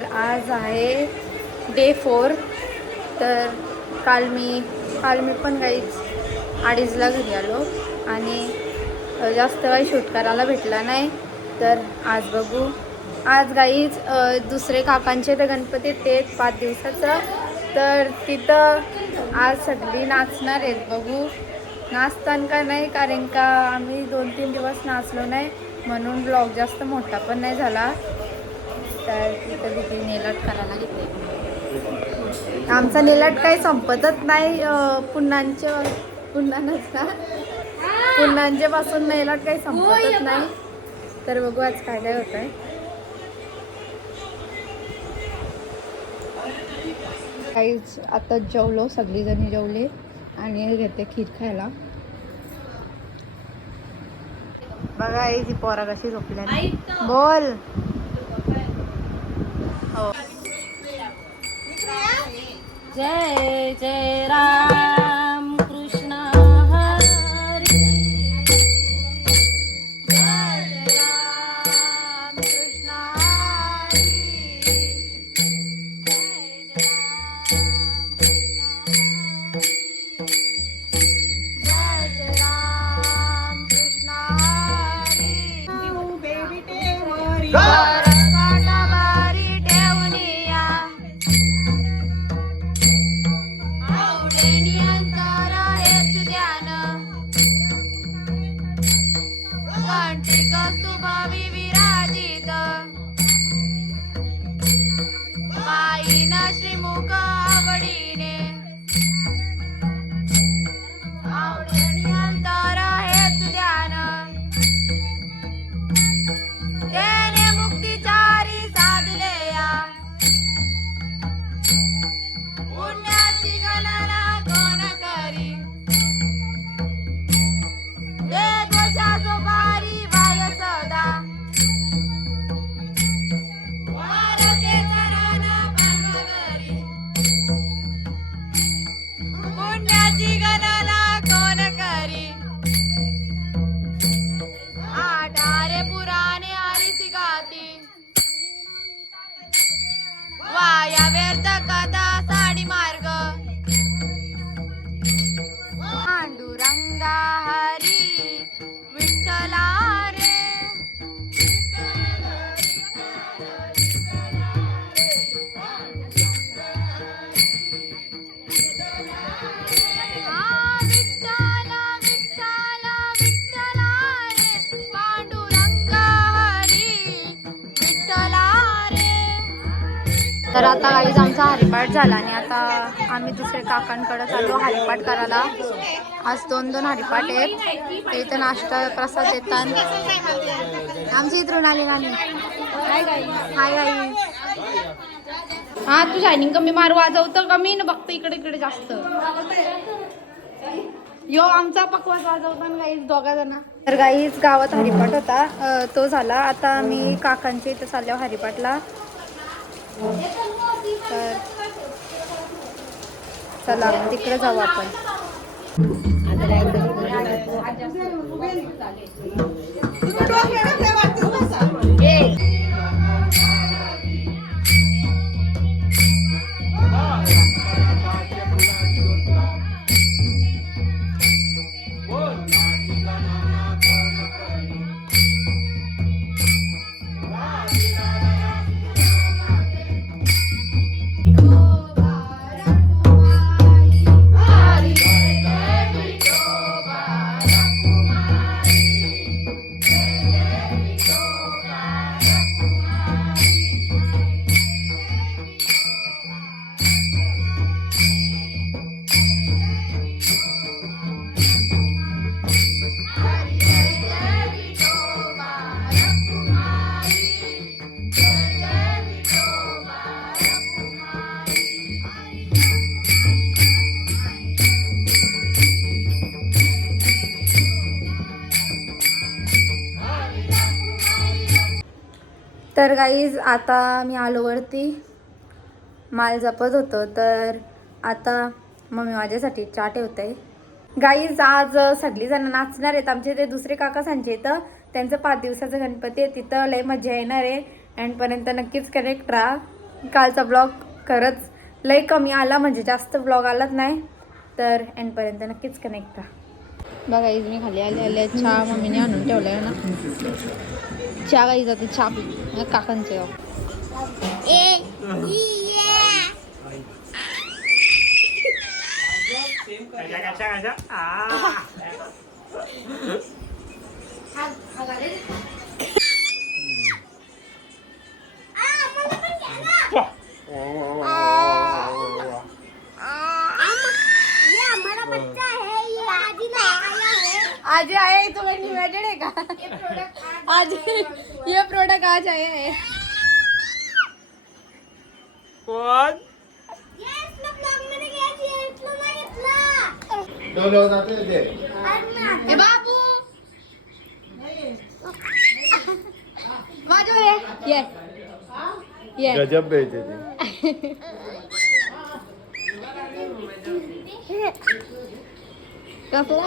तर आज आहे डे 4. तर काल मी पण काहीच 2:30ला घरी आलो आणि जास्त काही शूट करायला भेटला नाही. तर आज बघू. आज गाईच दुसरे काकांचे तर गणपती ते 5 दिवसाचं. तर तिथं आज सगळी नाचणार आहेत. बघू नाचताना का नाही, कारण का आम्ही 2-3 दिवस नाचलो नाही म्हणून ब्लॉग जास्त मोठा पण नाही झाला. तर तिथं तिथे नेलट करायला घेतले. आमचा नेलट काही संपतच नाही. पुन्हांच्या पासून नेलट काही संपतच नाही. तर बघू आज काय काय होत आहे. काहीच आता जेवलो, सगळीजणी जेवले आणि घेते खीर खायला. बघा ही पोरा कशी झोपली. बोल. हो. जय जय राम कृष्ण हरी. जय राम कृष्ण हरी. जय राम कृष्ण हरी. बेबी टेवरी काटाबारी ठेवूनिया आवडेनी अंकार हेच ध्यान. कंठी कस्तुभावी विराजित माईना श्रीमुख आवडीने. आवडेनी अंतर हेच ध्यान. त्याने मुक्तीचारी साधले या पुण्याची गणना कोण करी. एक वर्षाचो बारी बाय सदा वारकेचा राणा भांगरी. पुण्याची गणना कोण करी. आठारे पुराणे हरिसी गाती वाया व्यर्थ कथा साडी मार्ग. पांडुरंगा हरी विठ्ठला रे. विठ्ठला विठ्ठला विठ्ठला रे. पांडुरंगा हरी विठ्ठला रे. तर आता गाईज आमचा हरिपाठ झाला आणि आता आम्ही दुसऱ्या काकांकडे चाललो हरिपाठ करायला. आज 2-2 हरिपाठ आहेत. ते इथं नाश्ता प्रसाद देतात. आमची इथून आली नानी. हाय गाई. हाय गाई. हा तू शायनिंग कमी मारू, वाजवतं कमी ना, बघतं इकडे इकडे जास्त. यो आमचा पकवास वाजवताना गाईज 2 जण. तर गाईज गावात हरिपाठ होता, तो झाला. आता आम्ही काकांच्या इथं चाललो हरिपाठला. तर चला तिकडे जाऊ आपण. तर गाईज आता मी आलो वरती. माल जपत होतो. तर आता मम्मी माझ्यासाठी चहा ठेवते. गाईज आज सगळीजण नाचणार आहेत. आमचे ते दुसरे काका सांचे इथं त्यांचं 5 दिवसाचं गणपती आहे. तिथं लय मजा येणार आहे. एंडपर्यंत नक्कीच कनेक्ट राहा. कालचा ब्लॉग खरंच लय कमी आला, म्हणजे जास्त ब्लॉग आलाच नाही. तर एंडपर्यंत नक्कीच कनेक्ट करा. बघा इज मी खाली आले चहा मम्मीने आणून ठेवलाय ना. चहा काही जाते चहा पी काकांचे गाव. आज आया तो मैं इन्वर्टेड है का आज ये प्रोडक्ट आज आया है. कोण ए बाबू माझ्यावर आहे. ये गजब बेचते ती. कसं